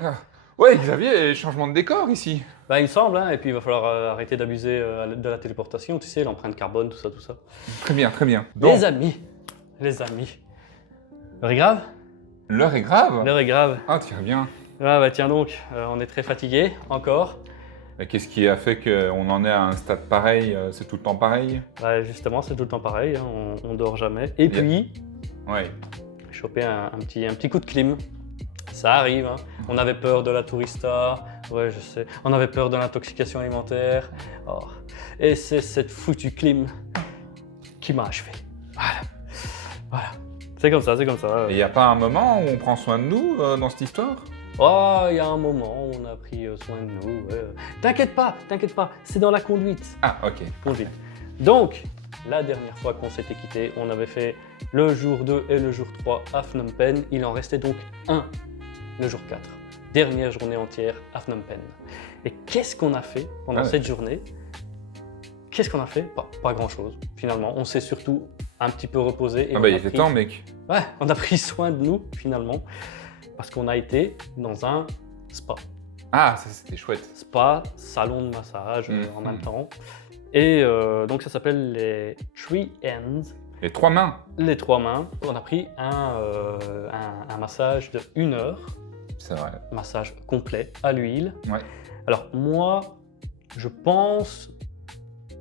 Ah. Ouais, Xavier, changement de décor ici. Bah, il me semble, hein, et puis il va falloir arrêter d'abuser de la téléportation, tu sais, l'empreinte carbone, tout ça, tout ça. Très bien, très bien. Les Donc, amis. L'heure est grave? l'heure est grave. L'heure est grave. Ah, tu bien. Ah bah tiens donc, on est très fatigué, encore. Mais qu'est-ce qui a fait qu'on en est à un stade pareil? C'est tout le temps pareil? Bah, justement, c'est tout le temps pareil, hein, on dort jamais. Et Bien. puis, Ouais. j'ai chopé un petit coup de clim. Ça arrive, hein. On avait peur de la tourista, ouais je sais. On avait peur de l'intoxication alimentaire. Oh. Et c'est cette foutue clim qui m'a achevé. Voilà. Voilà. C'est comme ça, c'est comme ça. Et il n'y a pas un moment où on prend soin de nous dans cette histoire? Oh, il y a un moment où on a pris soin de nous. Ouais. T'inquiète pas, c'est dans la conduite. Ah, ok. Conduite. Donc, la dernière fois qu'on s'était quitté, on avait fait le jour 2 et le jour 3 à Phnom Penh. Il en restait donc un, le jour 4. Dernière journée entière à Phnom Penh. Et qu'est-ce qu'on a fait pendant cette journée? Qu'est-ce qu'on a fait? Pas grand-chose, finalement. On s'est surtout un petit peu reposé. Et Ah bah, il était temps, mec. Ouais, on a pris soin de nous, finalement. Parce qu'on a été dans un spa. Ah, ça c'était chouette. Spa, salon de massage en même temps. Et donc ça s'appelle les Three Hands. Les 3 mains. Les 3 mains. On a pris un massage de 1 heure. C'est vrai. Massage complet à l'huile. Ouais. Alors moi, je pense,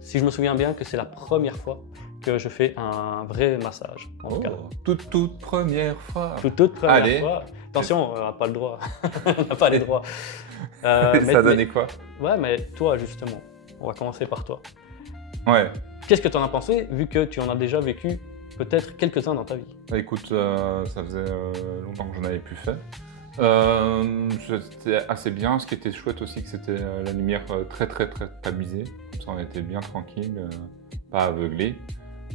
si je me souviens bien, que c'est la première fois que je fais un vrai massage. En tout cas. Toute première fois. Toute première Allez. fois. Attention, on n'a pas le droit. On n'a pas les droits. Ça donnait quoi? Ouais, mais toi, justement, on va commencer par toi. Ouais. Qu'est-ce que tu en as pensé, vu que tu en as déjà vécu peut-être quelques-uns dans ta vie? Bah, écoute, ça faisait longtemps que j'en avais plus fait. C'était assez bien. Ce qui était chouette aussi, que c'était la lumière très tamisée. Ça, on était bien tranquille, pas aveuglé.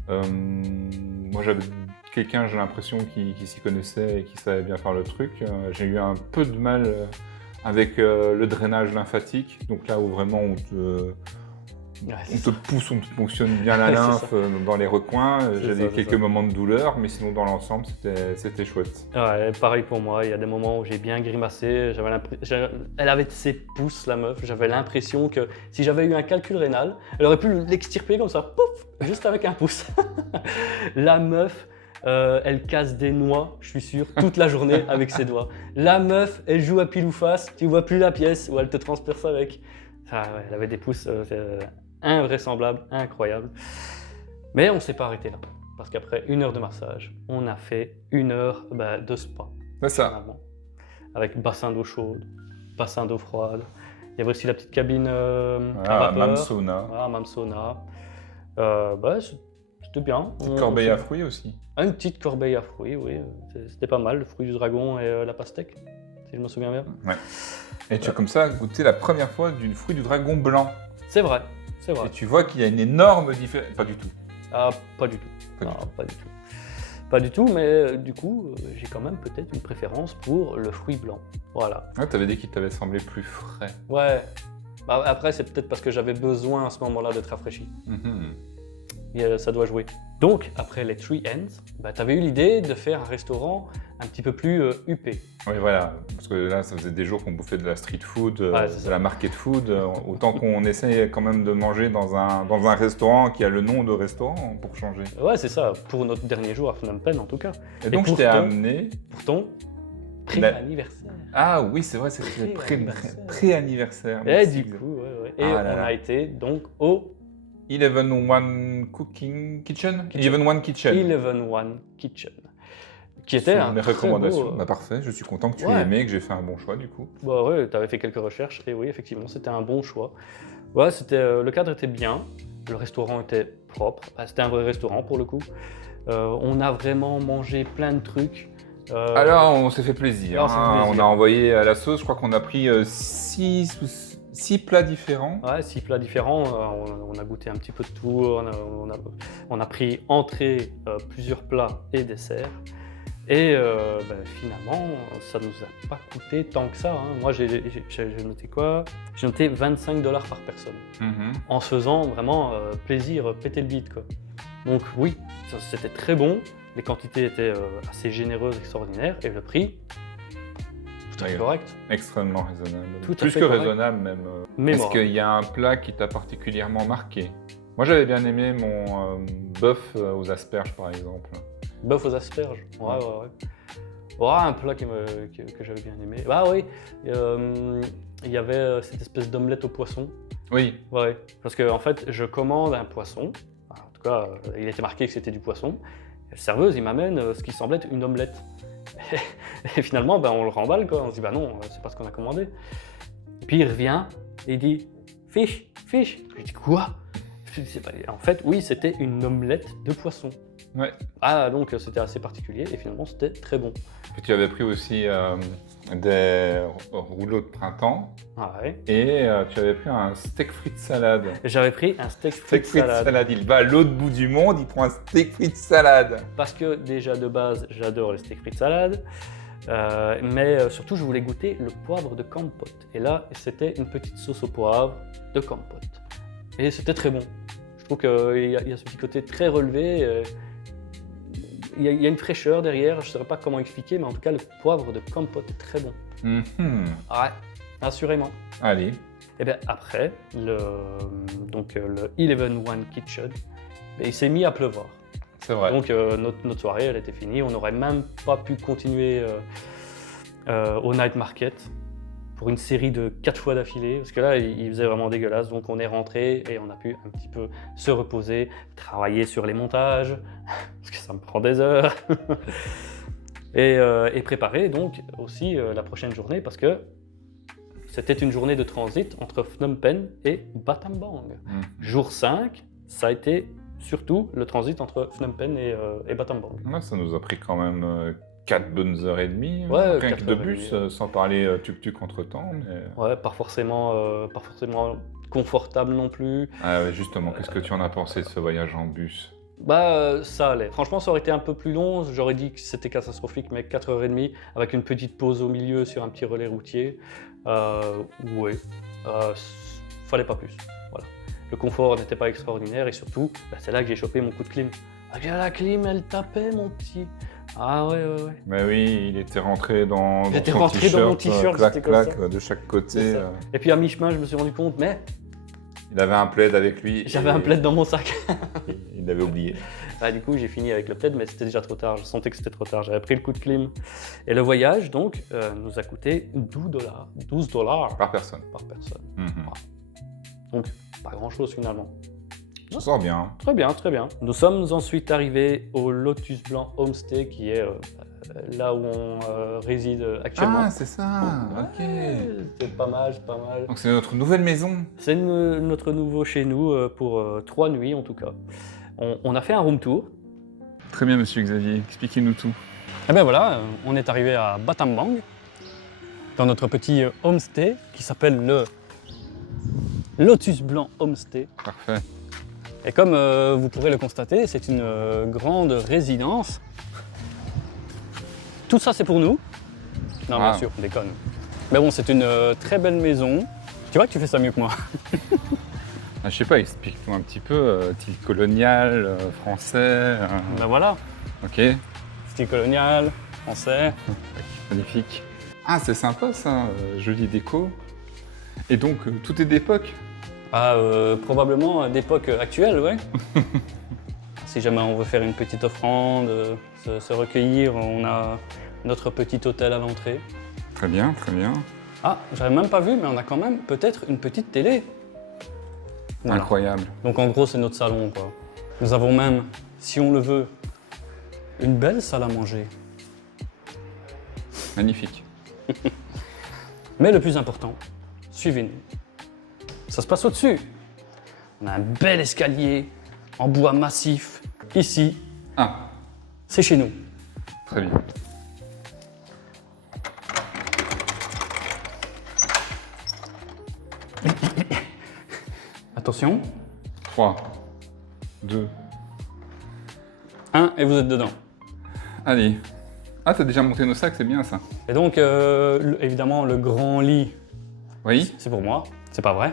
Moi, j'avais quelqu'un, j'ai l'impression, qui s'y connaissait et qui savait bien faire le truc. J'ai eu un peu de mal avec le drainage lymphatique. Donc là où vraiment on te pousse, on te fonctionne bien la lymphe dans les recoins. J'avais quelques moments de douleur, mais sinon dans l'ensemble, c'était chouette. Ouais, pareil pour moi, il y a des moments où j'ai bien grimacé. Elle avait ses pouces, la meuf. J'avais l'impression que si j'avais eu un calcul rénal, elle aurait pu l'extirper comme ça, pouf, juste avec un pouce. La meuf, elle casse des noix, je suis sûr, toute la journée avec ses doigts. La meuf, elle joue à pile ou face, tu vois plus la pièce où elle te transperce avec. Ah ouais, elle avait des pouces invraisemblables, incroyables. Mais on ne s'est pas arrêté là. Parce qu'après 1 heure de massage, on a fait 1 heure de spa. C'est ça. Finalement. Avec bassin d'eau chaude, bassin d'eau froide. Il y avait aussi la petite cabine à vapeur. Mam sauna. Voilà, mam sauna. C'était bien. Petite corbeille à fruits aussi. Une petite corbeille à fruits, oui. C'était pas mal, le fruit du dragon et la pastèque, si je me souviens bien. Ouais. Et tu as comme ça goûté la première fois du fruit du dragon blanc. C'est vrai, c'est vrai. Et tu vois qu'il y a une énorme différence. Pas du tout. Ah, pas du tout. Pas du tout. Pas du tout, mais du coup, j'ai quand même peut-être une préférence pour le fruit blanc. Voilà. Ah, t'avais dit qu'il t'avait semblé plus frais. Ouais. Bah, après, c'est peut-être parce que j'avais besoin à ce moment-là d'être rafraîchi. Et, ça doit jouer. Donc, après les Three Hands, tu avais eu l'idée de faire un restaurant un petit peu plus huppé. Oui, voilà. Parce que là, ça faisait des jours qu'on bouffait de la street food, de la market food. Autant qu'on essaye quand même de manger dans un restaurant qui a le nom de restaurant pour changer. Ouais, c'est ça. Pour notre dernier jour à Phnom Penh, en tout cas. Et donc, je t'ai amené... Pour ton pré-anniversaire. Ah oui, c'est vrai, c'était pré-anniversaire. Et du coup, ouais. Et on a été donc au... 11-1 Cooking Kitchen. 11-1 Kitchen. 11-1 Kitchen. Qui était un mes très recommandations. beau, Parfait, je suis content que tu aies aimé, que j'ai fait un bon choix du coup. Bah ouais, tu avais fait quelques recherches et oui, effectivement, c'était un bon choix. Ouais, le cadre était bien, le restaurant était propre, c'était un vrai restaurant pour le coup. On a vraiment mangé plein de trucs. Alors, on s'est fait plaisir. On a envoyé à la sauce, je crois qu'on a pris 6 plats différents. Ouais, 6 plats différents. On a goûté un petit peu de tout. On a pris entrée, plusieurs plats et desserts. Et finalement, ça ne nous a pas coûté tant que ça. Moi, j'ai noté quoi? J'ai noté 25 $ par personne. En se faisant vraiment plaisir, péter le bide, quoi. Donc oui, c'était très bon. Les quantités étaient assez généreuses, extraordinaires. Et le prix, Tout à fait Oui. correct. Extrêmement raisonnable. Tout à Plus fait que correct. raisonnable même. Est-ce Mémorable. qu'il y a un plat qui t'a particulièrement marqué? Moi j'avais bien aimé mon bœuf aux asperges par exemple. Bœuf aux asperges. Ouais. Ouais, un plat que j'avais bien aimé. Ah oui, il y avait cette espèce d'omelette au poisson. Oui, Ouais, parce que en fait, je commande un poisson. En tout cas, il était marqué que c'était du poisson. Et le serveuse, il m'amène ce qui semblait être une omelette. Et finalement, ben, on le remballe, quoi. On se dit, bah non, c'est pas ce qu'on a commandé. Et puis il revient et il dit, fish. Je dis, quoi? Je dis, en fait, oui, c'était une omelette de poisson. ouais. Ah, donc c'était assez particulier et finalement, c'était très bon. Puis tu avais pris aussi des rouleaux de printemps Ah ouais. et tu avais pris un steak frites salade. J'avais pris un steak Steak frites frites salade. salade. Il va à l'autre bout du monde, il prend un steak frites salade. Parce que déjà de base, j'adore les steak frites salade. Mais surtout, je voulais goûter le poivre de Campote. Et là, c'était une petite sauce au poivre de Campote. Et c'était très bon. Je trouve qu'il y a ce petit côté très relevé. Il y a une fraîcheur derrière. Je ne saurais pas comment expliquer, mais en tout cas, le poivre de Campote est très bon. Mhm. Ouais, assurément. Allez. Et bien après, le 11 Kitchen, il s'est mis à pleuvoir. C'est vrai. Donc notre soirée, elle était finie. On n'aurait même pas pu continuer au night market pour une série de 4 fois d'affilée, parce que là, il faisait vraiment dégueulasse. Donc on est rentré et on a pu un petit peu se reposer, travailler sur les montages, parce que ça me prend des heures, et préparer donc aussi la prochaine journée, parce que c'était une journée de transit entre Phnom Penh et Battambang. Mhm. Jour 5, ça a été surtout le transit entre Phnom Penh et Battambang. Ouais, ça nous a pris quand même 4 bonnes heures et demie, Ouais, rien 4 que de heures et bus, demie. sans parler tuk-tuk entre-temps. Mais... Ouais, pas forcément confortable non plus. Ah ouais, justement, qu'est-ce que tu en as pensé de ce voyage en bus? Bah, ça allait. Franchement, ça aurait été un peu plus long. J'aurais dit que c'était catastrophique, mais 4h30 avec une petite pause au milieu sur un petit relais routier. Ouais, fallait pas plus. Voilà. Le confort n'était pas extraordinaire et surtout, bah, c'est là que j'ai chopé mon coup de clim. Ah, la clim, elle tapait, mon petit. Ah ouais. Mais oui, il était rentré dans J'étais son rentré dans mon t-shirt, t-shirt, clac, c'était comme clac, de chaque côté. C'est ça. Et puis à mi-chemin, je me suis rendu compte, mais Il avait un plaid avec lui. j'avais et un plaid dans mon sac. Il l'avait oublié. Ah, du coup, j'ai fini avec le plaid, mais c'était déjà trop tard. Je sentais que c'était trop tard. J'avais pris le coup de clim. Et le voyage, donc, nous a coûté $12 Par personne. par personne. Mhm. Donc, pas grand-chose finalement. Ça sort bien. hein. Très bien, très bien. Nous sommes ensuite arrivés au Lotus Blanc Homestay, qui est là où on réside actuellement. Ah, c'est ça. Ok. C'est pas mal, c'est pas mal. Donc c'est notre nouvelle maison. C'est notre nouveau chez nous pour 3 nuits en tout cas. On a fait un room tour. Très bien, monsieur Xavier. Expliquez-nous tout. Et ben voilà, on est arrivé à Battambang, dans notre petit homestay qui s'appelle le Lotus Blanc Homestay. Parfait. Et comme vous pourrez le constater, c'est une grande résidence. Tout ça, c'est pour nous. Non, bien Ah. sûr, on déconne. Mais bon, c'est une très belle maison. Tu vois que tu fais ça mieux que moi. Ah, je sais pas, explique-nous un petit peu. Style colonial, français. Ben voilà, Ok. style colonial, français. Magnifique. Ah, c'est sympa ça. Jolie déco. Et donc, tout est d'époque. Ah, probablement d'époque actuelle, ouais. Si jamais on veut faire une petite offrande, se recueillir, on a notre petit hôtel à l'entrée. Très bien, très bien. Ah, j'avais même pas vu, mais on a quand même peut-être une petite télé. Voilà. Incroyable. Donc en gros, c'est notre salon, quoi. Nous avons même, si on le veut, une belle salle à manger. Magnifique. Mais le plus important, suivez-nous. Ça se passe au-dessus. On a un bel escalier en bois massif. Ici, Ah, c'est chez nous. très bien. Attention, 3, 2, 1 et vous êtes dedans. allez. Ah, t'as déjà monté nos sacs, c'est bien ça. Et donc, évidemment, le grand lit, Oui. c'est pour moi. C'est pas vrai.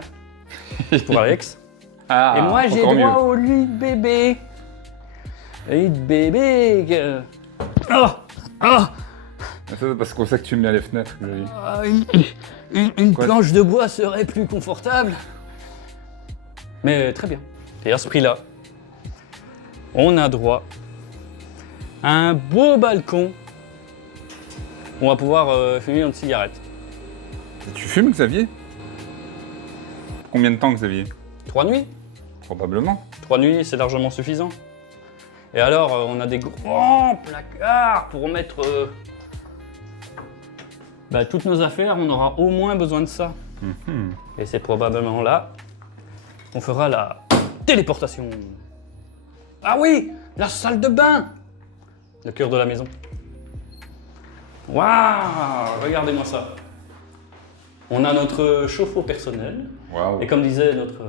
C'est pour Alex. Ah, Et moi, j'ai encore droit mieux. au lit de bébé. Lit de bébé. Oh, oh, Ça, c'est parce qu'on sait que tu aimes bien les fenêtres, Xavier. Ah, une Quoi planche de bois serait plus confortable. Mais très bien. Et à ce prix-là, on a droit à un beau balcon. On va pouvoir fumer une cigarette. Tu fumes, Xavier? Combien de temps, Xavier? 3 nuits. Probablement. 3 nuits, c'est largement suffisant. Et alors, on a des grands placards pour mettre toutes nos affaires. On aura au moins besoin de ça. Mhm. Et c'est probablement là qu'on fera la téléportation. Ah oui, la salle de bain. Le cœur de la maison. Waouh, regardez-moi ça. On a notre chauffe-eau personnel. Waouh. Et comme disait notre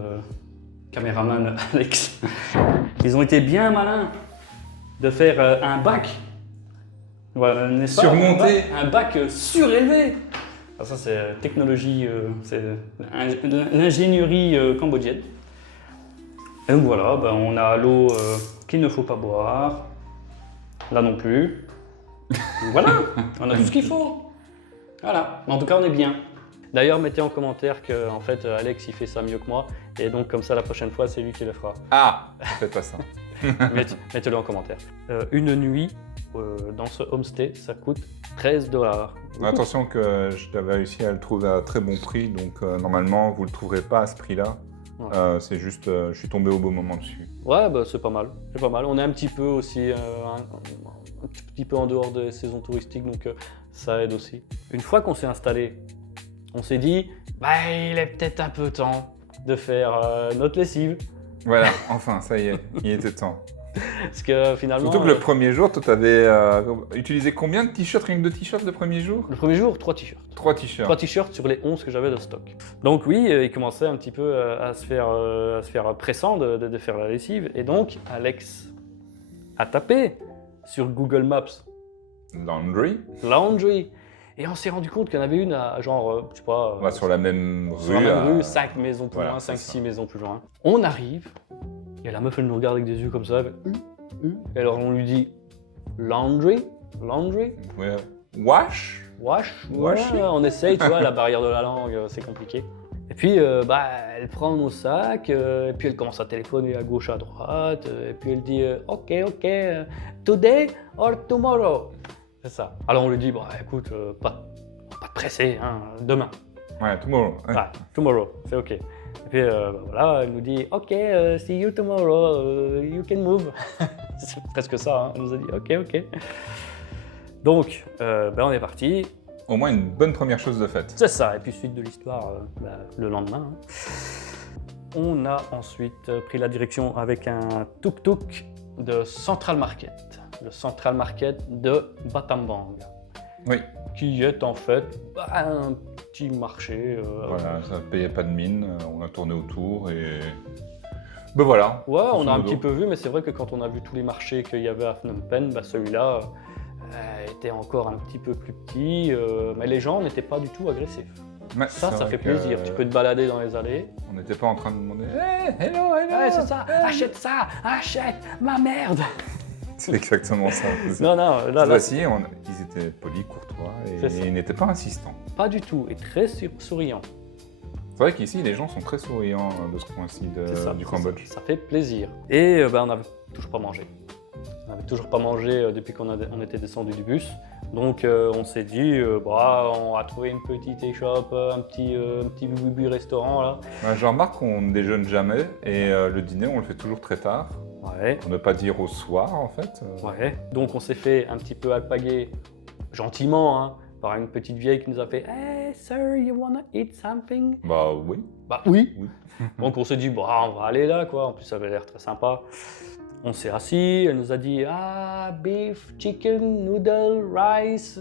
caméraman Alex, ils ont été bien malins de faire un bac. Voilà, n'est-ce pas? Surmonté. Un bac surélevé. Ah, ça, c'est technologie, c'est l'ingénierie cambodgienne. Et donc voilà, on a l'eau qu'il ne faut pas boire. Là non plus. Donc voilà, on a tout ce qu'il faut. Voilà, en tout cas, on est bien. D'ailleurs, mettez en commentaire que en fait, Alex, il fait ça mieux que moi. Et donc, comme ça, la prochaine fois, c'est lui qui le fera. Ah, faites pas ça. Mettez-le en commentaire. Une nuit dans ce homestay, ça coûte 13 $. Attention que j'avais réussi à le trouver à très bon prix, donc normalement, vous le trouverez pas à ce prix-là. Ouais. C'est juste, je suis tombé au bon moment dessus. Ouais, c'est pas mal. C'est pas mal. On est un petit peu aussi, un petit peu en dehors des saisons touristiques, donc ça aide aussi. Une fois qu'on s'est installé, on s'est dit, il est peut-être un peu temps de faire notre lessive. Voilà, enfin, ça y est, il était temps. Parce que finalement... Surtout que le premier jour, toi, t'avais utilisé combien de t-shirts, rien que de t-shirts le premier jour? Le premier jour, 3 t-shirts. 3 t-shirts. 3 t-shirts sur les 11 que j'avais de stock. Donc oui, il commençait un petit peu à se faire pressant de faire la lessive. Et donc, Alex a tapé sur Google Maps Laundry. Laundry. Et on s'est rendu compte qu'il y en avait une à genre, je sais pas... On va sur la même rue. sur la même rue, 5 maisons plus voilà, loin, c'est 5-6 ça. maisons plus loin. On arrive, et la meuf, elle nous regarde avec des yeux comme ça. Et alors on lui dit laundry, Ouais. Wash. wash, Wash. ouais, on essaye, tu vois, la barrière de la langue, c'est compliqué. Et puis, elle prend nos sacs, et puis elle commence à téléphoner à gauche, à droite, et puis elle dit ok, today or tomorrow. C'est ça. Alors on lui dit, écoute, pas de presser, hein, demain. Ouais, tomorrow. Ouais. Ah, tomorrow, c'est ok. Et puis voilà, elle nous dit ok, see you tomorrow, you can move. C'est presque ça, hein. Elle nous a dit ok. Donc, on est parti. Au moins une bonne première chose de faite. C'est ça, et puis suite de l'histoire le lendemain. On a ensuite pris la direction avec un tuk-tuk de Central Market, le Central Market de Battambang, Oui. qui est en fait un petit marché. Voilà, ça ne payait pas de mine, on a tourné autour et... Ben voilà. Ouais, on a un grosso petit modo. peu vu, mais c'est vrai que quand on a vu tous les marchés qu'il y avait à Phnom Penh, celui-là était encore un petit peu plus petit, mais les gens n'étaient pas du tout agressifs. Ouais, Ça c'est vrai fait que, plaisir. Tu peux te balader dans les allées. On n'était pas en train de demander hey, hello. Ouais, c'est ça. Achète ça, achète ma merde. C'est exactement ça. Non, là, Voici, ils étaient polis, courtois C'est ça. et ils n'étaient pas insistants. pas du tout. Et très souriant. C'est vrai qu'ici, les gens sont très souriants de ce coin-ci C'est ça, du c'est Cambodge. Ça fait plaisir. Et on n'avait toujours pas mangé. On n'avait toujours pas mangé depuis qu'on était descendu du bus. Donc on s'est dit, on va trouver une petite échoppe, un petit boui restaurant là. Ouais, je remarque qu'on ne déjeune jamais et le dîner, on le fait toujours très tard. Ouais. Pour ne pas dire au soir, en fait. Ouais. Donc on s'est fait un petit peu alpaguer gentiment hein, par une petite vieille qui nous a fait Hey sir, you wanna eat something? Bah oui. Bah oui. Oui. Donc on s'est dit on va aller là quoi. En plus ça avait l'air très sympa. On s'est assis, elle nous a dit beef, chicken, noodle, rice.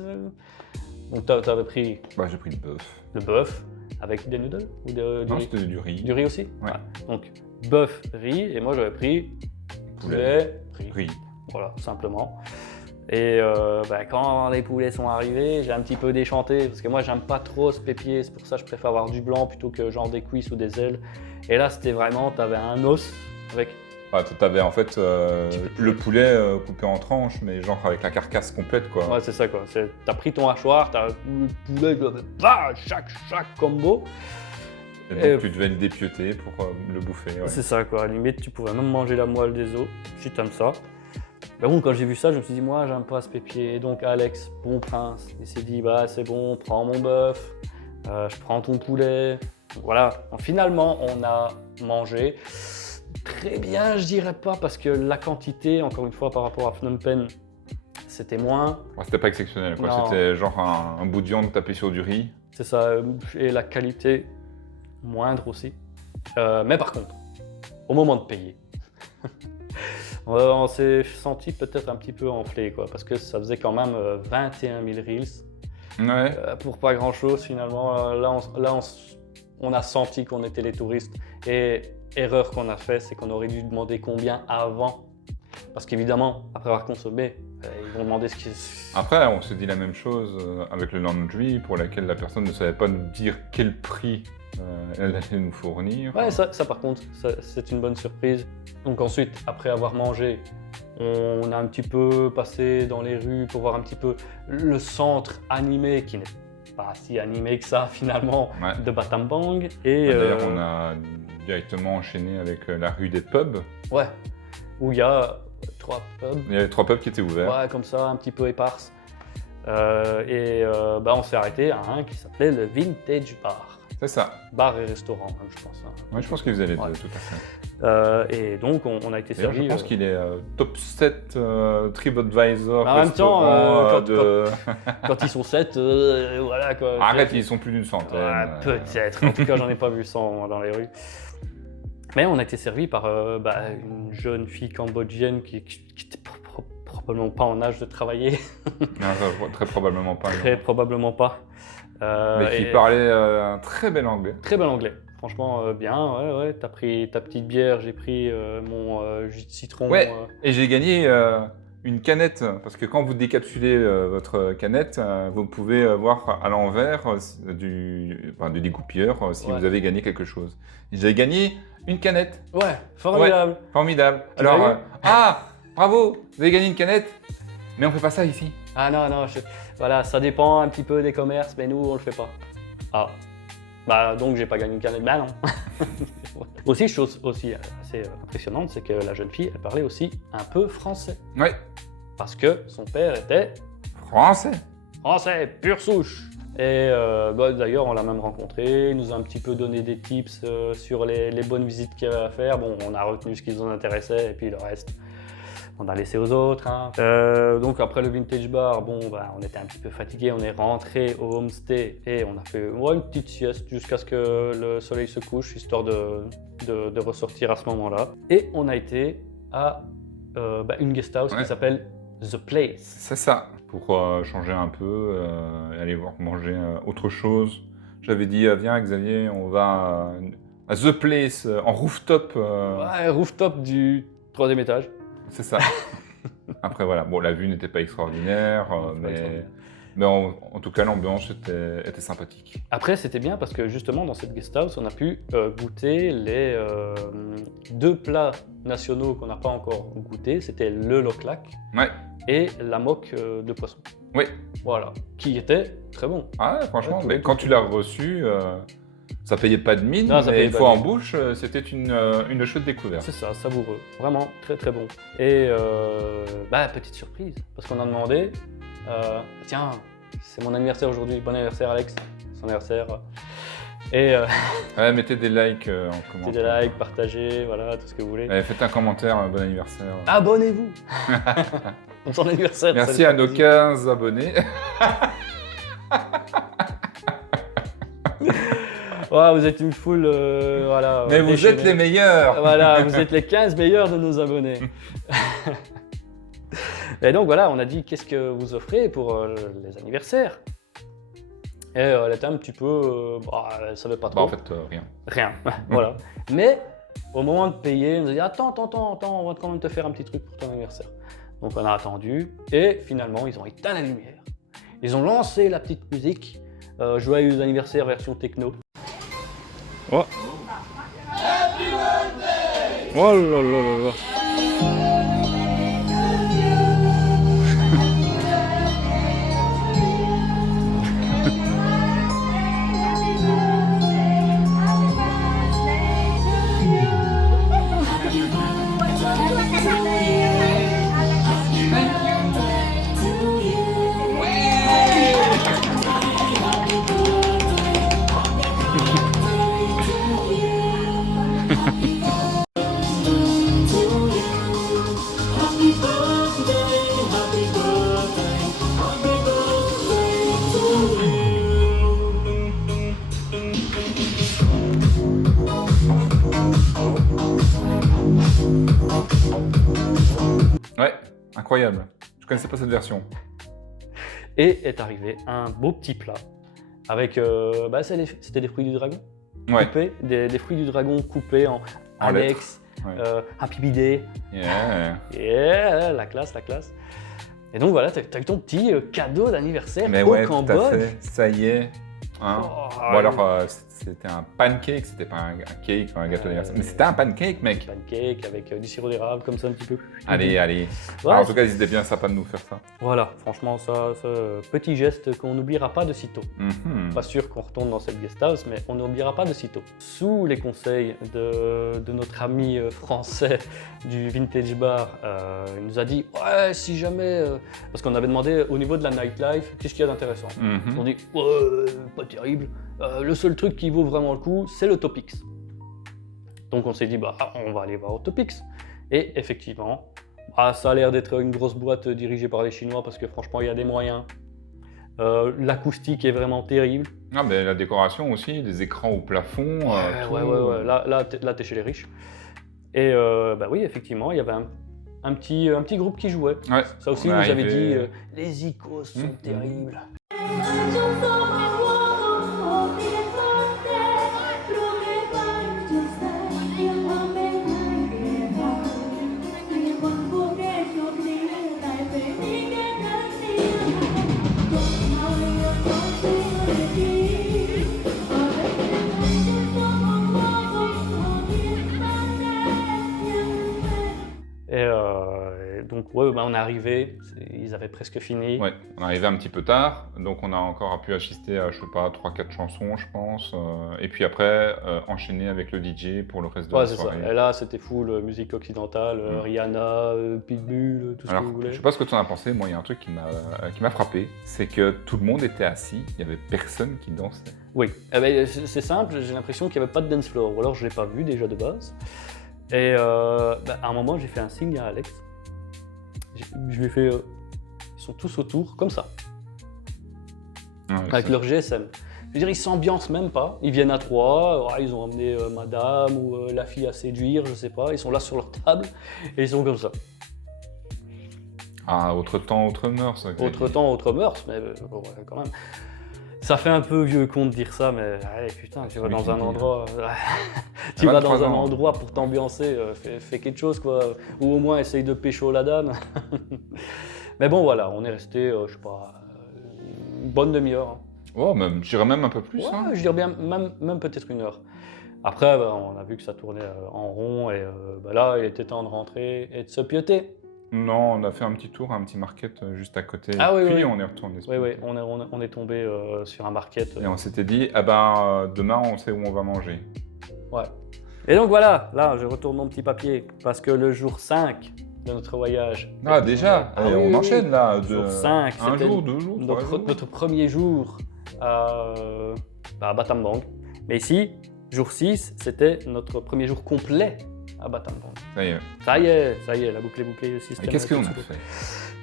Donc t'avais pris Bah j'ai pris le bœuf. le bœuf avec des noodles ou du Non, riz? c'était du riz. Du riz aussi? Ouais. Donc bœuf, riz et moi j'avais pris poulet, riz. Riz. Voilà, simplement. Et quand les poulets sont arrivés, j'ai un petit peu déchanté parce que moi j'aime pas trop ce pépier, c'est pour ça que je préfère avoir du blanc plutôt que genre des cuisses ou des ailes. Et là c'était vraiment, t'avais un os avec Enfin, t'avais en fait Petit peu de le poulet coupé en tranches, mais genre avec la carcasse complète, quoi. Ouais, c'est ça quoi. T'as pris ton hachoir, t'as le poulet, bah, chaque combo. Et donc Et- tu devais le dépioter pour le bouffer. Ouais. C'est ça quoi. À la limite, tu pouvais même manger la moelle des os si t'aimes ça. Mais bon, quand j'ai vu ça, je me suis dit, moi, j'aime pas ce pépier. Et donc, Alex, bon prince, il s'est dit, bah, c'est bon, prends mon bœuf, je prends ton poulet. Donc, voilà. Donc, finalement, on a mangé. Très bien, je dirais pas, parce que la quantité, encore une fois, par rapport à Phnom Penh, c'était moins. Ouais, c'était pas exceptionnel, quoi. Non. C'était genre un bout de viande tapé sur du riz. C'est ça. Et la qualité, moindre aussi. Mais par contre, au moment de payer, on s'est senti peut-être un petit peu enflé, quoi, parce que ça faisait quand même 21 000 reals Ouais. pour pas grand-chose finalement. On a senti qu'on était les touristes. Et erreur qu'on a fait, c'est qu'on aurait dû demander combien avant. Parce qu'évidemment, après avoir consommé, ils vont demander ce qui est... Après, on se dit la même chose avec le laundry, pour laquelle la personne ne savait pas nous dire quel prix elle allait nous fournir. Ouais, ça par contre, c'est une bonne surprise. Donc ensuite, après avoir mangé, on a un petit peu passé dans les rues pour voir un petit peu le centre animé, qui n'est pas si animé que ça finalement, Ouais. de Battambang. Et D'ailleurs, on a directement enchaîné avec la rue des pubs. ouais, où il y a 3 pubs, Il y avait 3 pubs qui étaient ouverts. ouais, comme ça, un petit peu éparses. On s'est arrêté à un qui s'appelait le Vintage Bar. C'est ça. Bar et restaurant, même, je pense. Hein. Ouais, je pense qu'ils faisaient les Ouais. deux, tout à fait. Et donc, on a été D'ailleurs, servi. je pense qu'il est top 7 TripAdvisor. En même temps, restaurant, quand ils sont 7, voilà quoi. Arrête, ils sont plus d'une centaine. Ouais, peut-être. En tout cas, j'en ai pas vu 100 dans les rues. Mais on a été servi par une jeune fille cambodgienne qui était probablement pas en âge de travailler. Non, très probablement pas. Très probablement pas. Mais qui Et parlait un très bel anglais. très bel anglais. Franchement, bien. Ouais. T'as pris ta petite bière, j'ai pris mon jus de citron. Ouais. Et j'ai gagné une canette, parce que quand vous décapsulez votre canette, vous pouvez voir à l'envers du dégoupilleur si Ouais. vous avez gagné quelque chose. J'ai gagné une canette. Ouais, formidable. Formidable. Tu l'as Alors, eu bravo, vous avez gagné une canette. Mais on fait pas ça ici. Ah non, voilà, ça dépend un petit peu des commerces, mais nous, on le fait pas. Ah, bah donc j'ai pas gagné une canette, bah non. Aussi, chose aussi assez impressionnante, c'est que la jeune fille, elle parlait aussi un peu français. Ouais. Parce que son père était Français. français, pure souche. Et d'ailleurs, on l'a même rencontré, il nous a un petit peu donné des tips sur les bonnes visites qu'il y avait à faire. Bon, on a retenu ce qui nous intéressait, et puis le reste, on a laissé aux autres. Hein. Donc après le Vintage Bar, bon, on était un petit peu fatigué, on est rentré au homestay et on a fait une petite sieste jusqu'à ce que le soleil se couche, histoire de ressortir à ce moment-là. Et on a été à une guest house qui s'appelle The Place. C'est ça. Pour changer un peu et aller voir manger autre chose. J'avais dit, viens Xavier, on va à The Place en rooftop. Ouais, rooftop du 3e étage. C'est ça. Après voilà, bon la vue n'était pas extraordinaire, mais en tout cas l'ambiance était sympathique. Après c'était bien parce que justement dans cette guest house on a pu goûter les 2 plats nationaux qu'on n'a pas encore goûté. C'était le loklak Ouais. et la moque de poisson. Oui. Voilà, qui était très bon. Ah ouais, franchement, Ouais, mais quand tu l'as reçu, ça payait pas de mine, Non, ça mais payait une pas fois de en mine. bouche, c'était une chaude découverte. C'est ça, savoureux, vraiment très très bon. Et petite surprise, parce qu'on a demandé, tiens, c'est mon anniversaire aujourd'hui, bon anniversaire Alex, son anniversaire. Et Ouais, mettez des likes en mettez commentaire. des likes, partagez, voilà, tout ce que vous voulez. Ouais, faites un commentaire, bon anniversaire. Abonnez-vous pour son anniversaire. ça Merci nous à fait nos plaisir. 15 abonnés. Ouais, vous êtes une foule, voilà. Mais vous déchaînée. êtes les meilleurs. Voilà, vous êtes les 15 meilleurs de nos abonnés. Et donc voilà, on a dit qu'est-ce que vous offrez pour les anniversaires. Et elle était un petit peu, elle savait pas trop. Bah, en fait, rien. Rien, voilà. Mais au moment de payer, elle nous a dit attends, on va quand même te faire un petit truc pour ton anniversaire. Donc on a attendu et finalement ils ont éteint la lumière. Ils ont lancé la petite musique, joyeux anniversaire version techno. Oh. Oh là là là là. Ouais, incroyable. Je connaissais pas cette version. Et est arrivé un beau petit plat avec, c'était des fruits du dragon Ouais. coupés, des fruits du dragon coupés en En Alex, Ouais. Happy Birthday, Yeah. yeah, la classe, la classe. Et donc voilà, t'as eu ton petit cadeau d'anniversaire Mais au ouais, tout à Cambodge. fait. Ça y est. Hein. Oh, Ou alors, c'était un pancake, c'était pas un cake, un gâteau d'anniversaire. Mais c'était un pancake, mec. Pancake avec du sirop d'érable comme ça un petit peu. Allez. Ouais, Alors, en tout cas, ils étaient bien sympas de nous faire ça. voilà, franchement, ça, petit geste qu'on n'oubliera pas de sitôt. Mhm. Pas sûr qu'on retourne dans cette guest house, mais on n'oubliera pas de sitôt. Sous les conseils de notre ami français du Vintage Bar, il nous a dit ouais, si jamais. Parce qu'on avait demandé au niveau de la nightlife, qu'est-ce qu'il y a d'intéressant. Mhm. On dit ouais, pas terrible. Le seul truc qui vaut vraiment le coup, c'est le Topix. Donc on s'est dit bah on va aller voir au Topix. Et effectivement, ça a l'air d'être une grosse boîte dirigée par les Chinois parce que franchement il y a des moyens. L'acoustique est vraiment terrible. Ah, mais la décoration aussi, les écrans au plafond. tout. Ouais. Là t'es chez les riches. Et bah oui, effectivement, il y avait un petit groupe qui jouait. Ouais. Ça aussi, On vous est avez dit arrivé- les icônes sont terribles. Et donc, ouais, bah, on est arrivé, ils avaient presque fini. Ouais, on est arrivé un petit peu tard, donc on a encore pu assister à, je sais pas, 3-4 chansons, je pense. Et puis après, enchaîner avec le DJ pour le reste de Ouais, la c'est ça. soirée. Et là, c'était full musique occidentale, Rihanna, Pitbull, tout ce Alors, que vous voulez. je sais pas ce que tu en as pensé, moi il y a un truc qui m'a frappé, c'est que tout le monde était assis, il y avait personne qui dansait. Oui, eh ben, c'est simple, j'ai l'impression qu'il n'y avait pas de dance floor, ou alors je ne l'ai pas vu déjà de base. Et à un moment, j'ai fait un signe à Alex. Je lui ai fait. Ils sont tous autour, comme ça, Ouais, avec ça- leur GSM. Je veux dire, ils s'ambiancent même pas. Ils viennent à trois, ils ont emmené madame ou la fille à séduire, je sais pas. Ils sont là sur leur table et ils sont comme ça. Ah, autre temps, autre mœurs. ça, Autre temps, autre mœurs, mais bon, ouais, quand même. Ça fait un peu vieux con de dire ça, mais allez, putain, tu vas Oui, dans qui un dit, endroit. À Tu vas dans 23 un ans. endroit pour t'ambiancer, fais quelque chose, quoi. Ou au moins essaye de pécho la dame. Mais bon, voilà, on est resté, je sais pas, une bonne demi-heure. Hein. Oh, même, je dirais même un peu plus. Ouais, Hein. je dirais bien, même peut-être une heure. Après, bah, on a vu que ça tournait en rond, et bah, là, il était temps de rentrer et de se pioter. Non, on a fait un petit tour, un petit market juste à côté. Ah oui, puis oui. on est retourné. se Oui, oui, pointer. on est tombé sur un market. Et on s'était dit, ah ben, demain on sait où on va manger. Ouais. Et donc voilà, là, je retourne mon petit papier, parce que le jour 5 de notre voyage. Ah, déjà Ah Allez, oui, on oui, enchaîne oui. là. Jour 5, un c'était jour, 2 jours, 3 jours. notre premier jour à Battambang. Mais ici, jour 6, c'était notre premier jour complet à Battambang. Ça y est. Ça y est, la boucle est bouclée, le Et système. qu'est-ce est qu'on a tout fait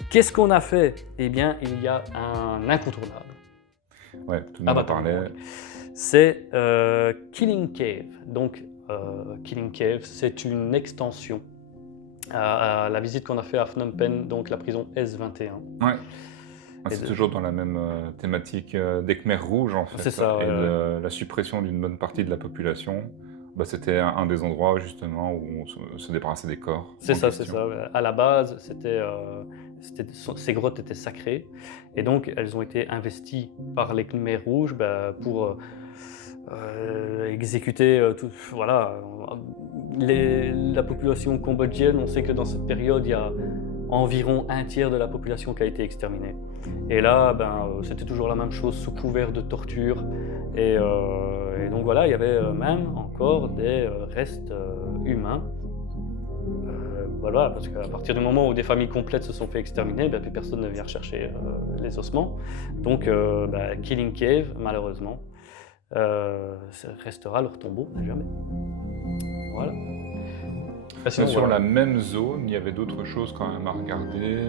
Qu'est-ce qu'on a fait? Eh bien, il y a un incontournable. Ouais, tout le Ah, monde en Battambang. parlait. C'est Killing Cave. Donc, Killing Cave, c'est une extension à la visite qu'on a fait à Phnom Penh, donc la prison S21. Ouais. Ah, Et c'est de- toujours dans la même thématique des Khmers rouges en fait. C'est ça, Et ouais, de la suppression d'une bonne partie de la population. Bah, c'était un des endroits justement où on se débarrassait des corps. C'est en ça, c'est question. ça. À la base, ces grottes étaient sacrées et donc elles ont été investies par les Khmers rouges pour exécuter voilà. La population cambodgienne, on sait que dans cette période, il y a environ un tiers de la population qui a été exterminée. Et là, c'était toujours la même chose, sous couvert de torture. Et donc voilà, il y avait même encore des restes humains. Voilà, parce qu'à partir du moment où des familles complètes se sont fait exterminer, plus personne ne vient rechercher les ossements. Donc Killing Cave, malheureusement, restera leur tombeau à jamais. Voilà. Sinon, sur la même zone, il y avait d'autres choses quand même à regarder.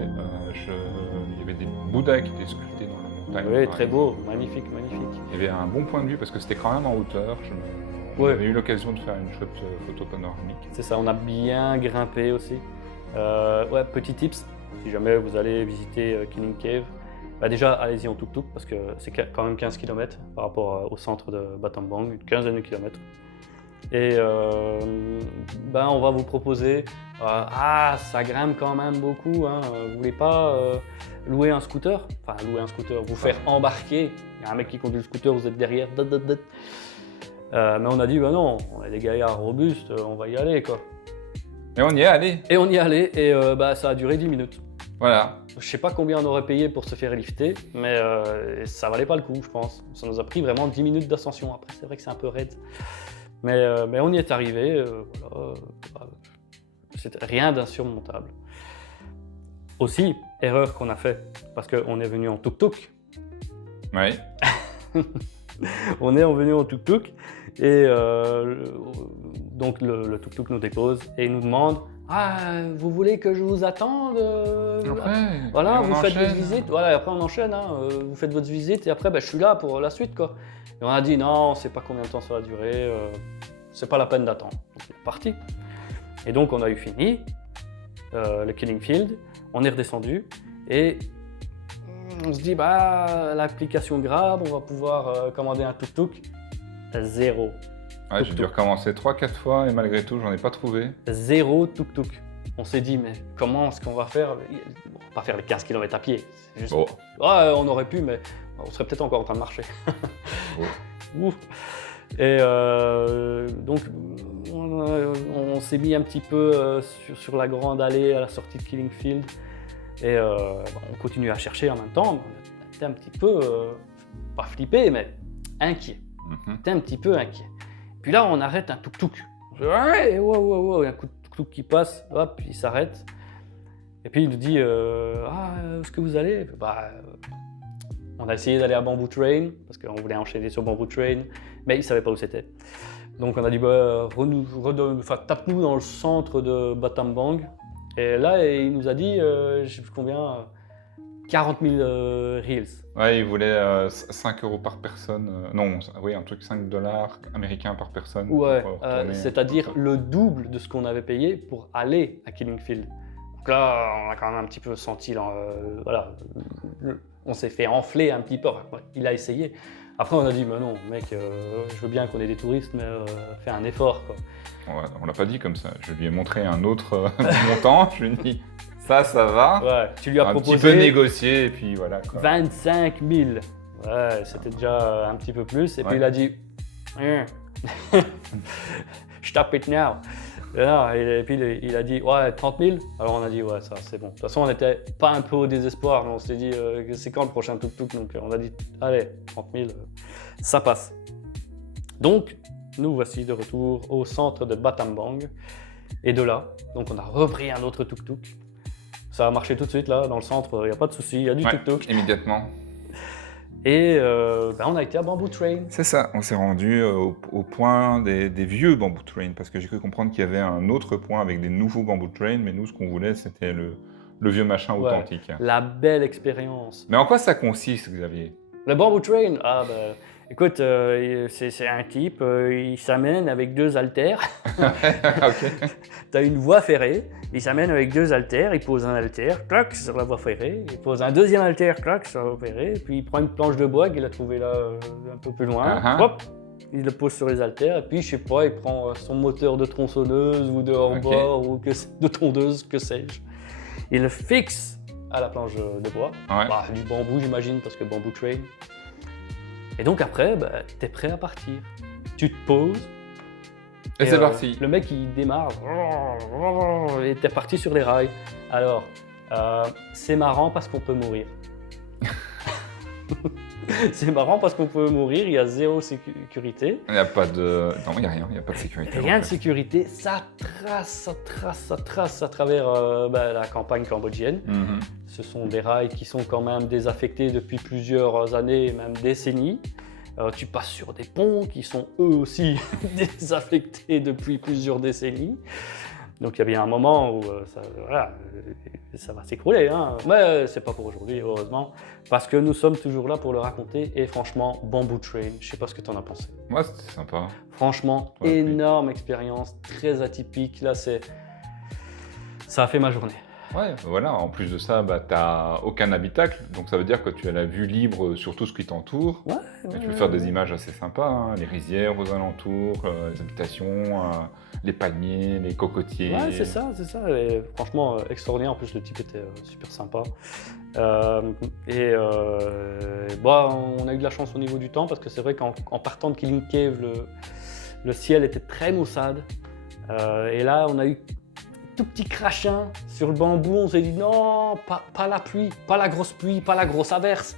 Il y avait des Bouddhas qui étaient sculptés dans la montagne. Oui, très beau, magnifique, magnifique. Il y avait un bon point de vue parce que c'était quand même en hauteur. On avait eu l'occasion de faire une chouette photo panoramique. C'est ça, on a bien grimpé aussi. Ouais, petit tips, si jamais vous allez visiter Killing Cave, déjà allez-y en tuk-tuk parce que c'est quand même 15 km par rapport au centre de Battambang, une quinzaine de kilomètres. Et on va vous proposer, ça grimpe quand même beaucoup, hein, vous voulez pas louer un scooter, vous faire embarquer, il y a un mec qui conduit le scooter, vous êtes derrière, mais on a dit non, on est des gaillards robustes, on va y aller quoi. Et on y est allé. Et ça a duré 10 minutes. Voilà. Je sais pas combien on aurait payé pour se faire lifter, mais ça valait pas le coup je pense. Ça nous a pris vraiment 10 minutes d'ascension, après c'est vrai que c'est un peu raide. Mais on y est arrivé, c'était rien d'insurmontable. Aussi, erreur qu'on a fait, parce qu'on est venu en tuk-tuk. Oui. On est venu en tuk-tuk et donc le tuk-tuk nous dépose et il nous demande vous voulez que je vous attende après, voilà, vous faites votre visite. Voilà, et après on enchaîne, vous faites votre visite et après je suis là pour la suite quoi. Et on a dit non, on sait pas combien de temps ça va durer, c'est pas la peine d'attendre. Donc on est parti. Et donc on a eu fini le Killing Field, on est redescendu et on se dit l'application Grab, on va pouvoir commander un tuk-tuk. Zéro. Ouais, j'ai dû recommencer 3-4 fois et malgré tout j'en ai pas trouvé. Zéro tuk-tuk. On s'est dit mais comment est-ce qu'on va faire? On va pas faire les 15 km à pied. C'est juste... on aurait pu mais on serait peut-être encore en train de marcher. Ouf. Et donc on s'est mis un petit peu sur la grande allée à la sortie de Killing Field et on continue à chercher en même temps. On était un petit peu, pas flippé mais inquiet. On était un petit peu inquiet. Puis là on arrête un tuk-tuk. Il y a un coup de tuk-tuk qui passe, hop, il s'arrête. Et puis il nous dit où est-ce que vous allez? On a essayé d'aller à Bamboo Train, parce qu'on voulait enchaîner sur Bamboo Train, mais il ne savait pas où c'était. Donc on a dit, tape-nous dans le centre de Battambang. Et là, il nous a dit, je ne sais plus combien, 40 000 reals. Ouais, il voulait 5 € par personne. Un truc $5 américains par personne. Ouais, c'est-à-dire le double de ce qu'on avait payé pour aller à Killing Field. Donc là, on a quand même un petit peu senti, on s'est fait enfler un petit peu. Il a essayé. Après, on a dit, mais non, mec, je veux bien qu'on ait des touristes, mais fais un effort, quoi. On l'a pas dit comme ça. Je lui ai montré un autre montant. Je lui ai dit, ça va. Ouais, tu lui as proposé un petit peu négocier, et puis voilà, quoi. 25 000. Ouais, c'était déjà un petit peu plus. Et puis il a dit, stop it now. Et puis il a dit 30 000. Alors on a dit ça c'est bon. De toute façon on n'était pas un peu au désespoir, mais on s'est dit c'est quand le prochain tuk-tuk, donc on a dit allez 30 000 ça passe. Donc nous voici de retour au centre de Battambang et de là donc on a repris un autre tuk-tuk. Ça a marché tout de suite là dans le centre, il n'y a pas de souci, il y a du tuk-tuk. Immédiatement. Et on a été à Bamboo Train. C'est ça, on s'est rendu au point des vieux Bamboo Train, parce que j'ai cru comprendre qu'il y avait un autre point avec des nouveaux Bamboo Train, mais nous, ce qu'on voulait, c'était le vieux machin authentique. La belle expérience. Mais en quoi ça consiste, Xavier? Le Bamboo Train, écoute, c'est un type, il s'amène avec 2 haltères. Okay. Tu as une voie ferrée, il s'amène avec 2 haltères, il pose un haltère, clac, sur la voie ferrée, il pose un deuxième haltère, clac, sur la voie ferrée, puis il prend une planche de bois qu'il a trouvée là un peu plus loin, hop, il le pose sur les haltères, et puis je sais pas, il prend son moteur de tronçonneuse ou de hors-bord ou de tondeuse, que sais-je. Il le fixe à la planche de bois, du bambou j'imagine, parce que Bamboo Train. Et donc après, bah, tu es prêt à partir. Tu te poses. Et c'est parti. Le mec, il démarre. Et tu es parti sur les rails. Alors, c'est marrant parce qu'on peut mourir. C'est marrant parce qu'on peut mourir, il y a zéro sécurité. Il n'y a pas de... Non, il n'y a rien, il n'y a pas de sécurité. Rien de sécurité, ça trace à travers la campagne cambodgienne. Mhm. Ce sont des rails qui sont quand même désaffectés depuis plusieurs années, même décennies. Tu passes sur des ponts qui sont eux aussi désaffectés depuis plusieurs décennies. Donc il y a bien un moment où ça va s'écrouler, hein. Mais c'est pas pour aujourd'hui, heureusement, parce que nous sommes toujours là pour le raconter. Et franchement, Bamboo Train, je sais pas ce que tu en as pensé. Moi, c'était sympa. Franchement, Ouais, énorme expérience, très atypique. Là, ça a fait ma journée. Ouais, voilà. En plus de ça, bah, tu n'as aucun habitacle, donc ça veut dire que tu as la vue libre sur tout ce qui t'entoure. Ouais, Et tu peux faire des images assez sympas, hein, les rizières aux alentours, les habitations, les palmiers, les cocotiers. Ouais, c'est ça. Et franchement, extraordinaire. En plus, le type était super sympa. On a eu de la chance au niveau du temps parce que c'est vrai qu'en partant de Killing Cave, le ciel était très maussade. Et là, on a eu tout petit crachin sur le bambou. On s'est dit non, pas la pluie, pas la grosse pluie, pas la grosse averse.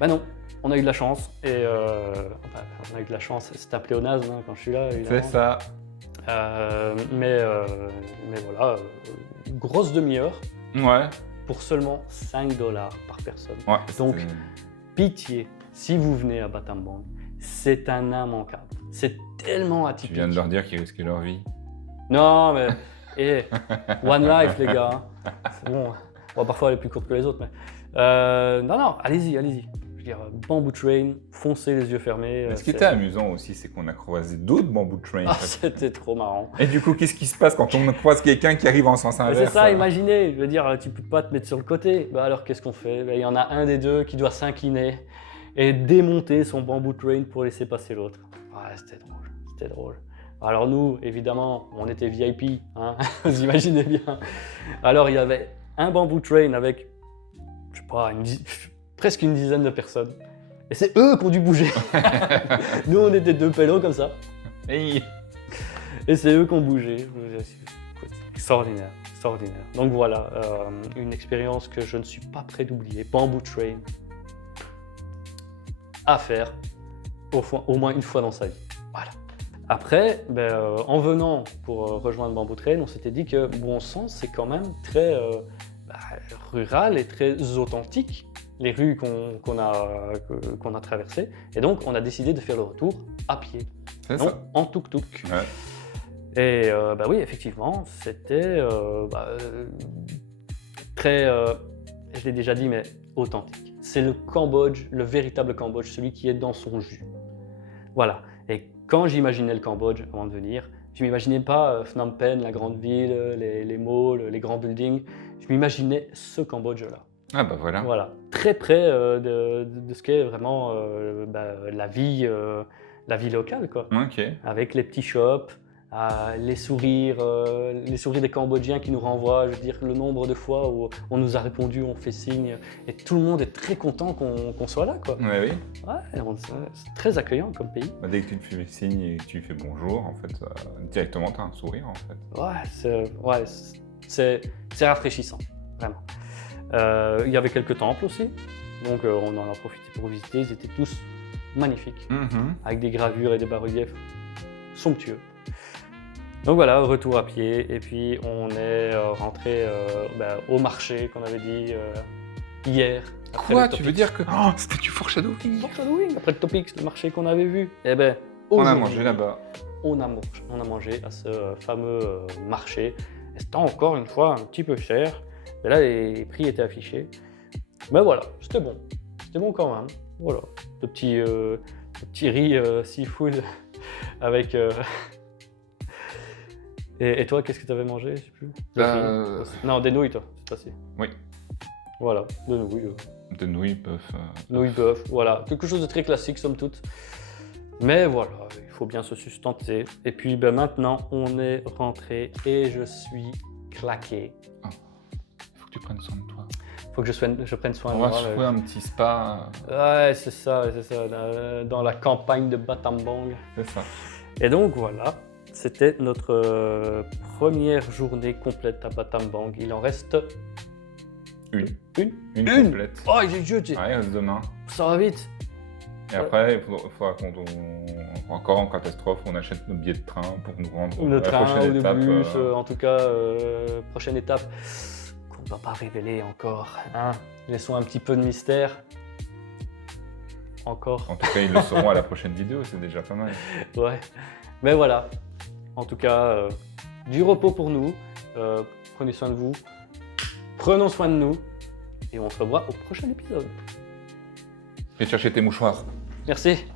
Ben non. On a eu de la chance, on a eu de la chance, c'est un pléonasme hein, quand je suis là, évidemment. C'est ça. Mais voilà, grosse demi-heure Ouais. pour seulement $5 par personne. Ouais, Donc, pitié, si vous venez à Battambang, c'est un immanquable. C'est tellement tu atypique. viens de leur dire qu'ils risquaient leur vie. Non, mais one life, les gars. C'est bon, parfois elle est plus courte que les autres, mais non, allez-y. Je veux dire, Bamboo Train, foncez les yeux fermés. Mais ce qui était amusant aussi, c'est qu'on a croisé d'autres Bamboo Train. C'était trop marrant. Et du coup, qu'est-ce qui se passe quand on croise quelqu'un qui arrive en sens inverse? C'est ça, imaginez, je veux dire, tu peux pas te mettre sur le côté. Bah alors qu'est-ce qu'on fait? Il y en a un des deux qui doit s'incliner et démonter son Bamboo Train pour laisser passer l'autre. Ouais, c'était drôle. Alors nous, évidemment, on était VIP, hein, vous imaginez bien. Alors il y avait un Bamboo Train avec, je sais pas, presque une dizaine de personnes. Et c'est eux qui ont dû bouger. Nous, on était deux pélos comme ça. Hey. Et c'est eux qui ont bougé. Extraordinaire. Donc voilà, une expérience que je ne suis pas prêt d'oublier. Bamboo Train. À faire au moins une fois dans sa vie. Voilà. Après, en venant pour rejoindre Bamboo Train, on s'était dit que Bon Sang, c'est quand même très rural et très authentique, les rues qu'on a traversées. Et donc, on a décidé de faire le retour à pied, non en tuk-tuk. Ouais. Et oui, effectivement, c'était très, je l'ai déjà dit, mais authentique. C'est le Cambodge, le véritable Cambodge, celui qui est dans son jus. Voilà. Et quand j'imaginais le Cambodge avant de venir, je ne m'imaginais pas Phnom Penh, la grande ville, les malls, les grands buildings. Je m'imaginais ce Cambodge-là. Ah bah voilà. Voilà. Très près de ce qu'est vraiment la vie locale, quoi. Ok. Avec les petits shops, les sourires des Cambodgiens qui nous renvoient. Je veux dire, le nombre de fois où on nous a répondu, on fait signe, et tout le monde est très content qu'on soit là, quoi. Ouais, oui. Ouais, c'est très accueillant comme pays. Bah, dès que tu te fais signe et que tu fais bonjour, en fait, directement tu as un sourire, en fait. Ouais, c'est rafraîchissant, vraiment. Il y avait quelques temples aussi, donc on en a profité pour visiter. Ils étaient tous magnifiques, avec des gravures et des bas-reliefs somptueux. Donc voilà, retour à pied, et puis on est rentré au marché qu'on avait dit hier. Quoi? Tu veux dire que c'était du foreshadowing? Foreshadowing, après le Topix, le marché qu'on avait vu. Eh ben, on a mangé là-bas. On a mangé à ce fameux marché. Et c'était encore une fois un petit peu cher, mais là les prix étaient affichés. Mais voilà, c'était bon quand même. Voilà, le petit riz seafood avec. Et toi, qu'est-ce que tu avais mangé? Je sais plus. Non, des nouilles, toi, cette fois-ci. Oui. Voilà, de nouilles. De nouilles, bœuf. Nouilles, bœuf, voilà. Quelque chose de très classique, somme toute. Mais voilà, il faut bien se sustenter. Et puis maintenant, on est rentré et je suis claqué. Il faut que tu prennes soin de toi. Faut que je prenne soin On de va moi. se trouver un petit spa. Ouais, c'est ça, dans la campagne de Battambang. C'est ça. Et donc voilà, c'était notre première journée complète à Battambang. Il en reste Une une. complète. Oh, j'ai Ouais, il reste demain. ça va vite. Et après, il faudra encore en catastrophe, on achète nos billets de train pour nous rendre Le à la train prochaine ou le étape. bus, en tout cas, prochaine étape qu'on ne va pas révéler encore. Hein. Laissons un petit peu de mystère. Encore. En tout cas, ils le sauront à la prochaine vidéo, c'est déjà pas mal. Ouais. Mais voilà. En tout cas, du repos pour nous. Prenez soin de vous. Prenons soin de nous. Et on se revoit au prochain épisode. Et chercher tes mouchoirs. Merci.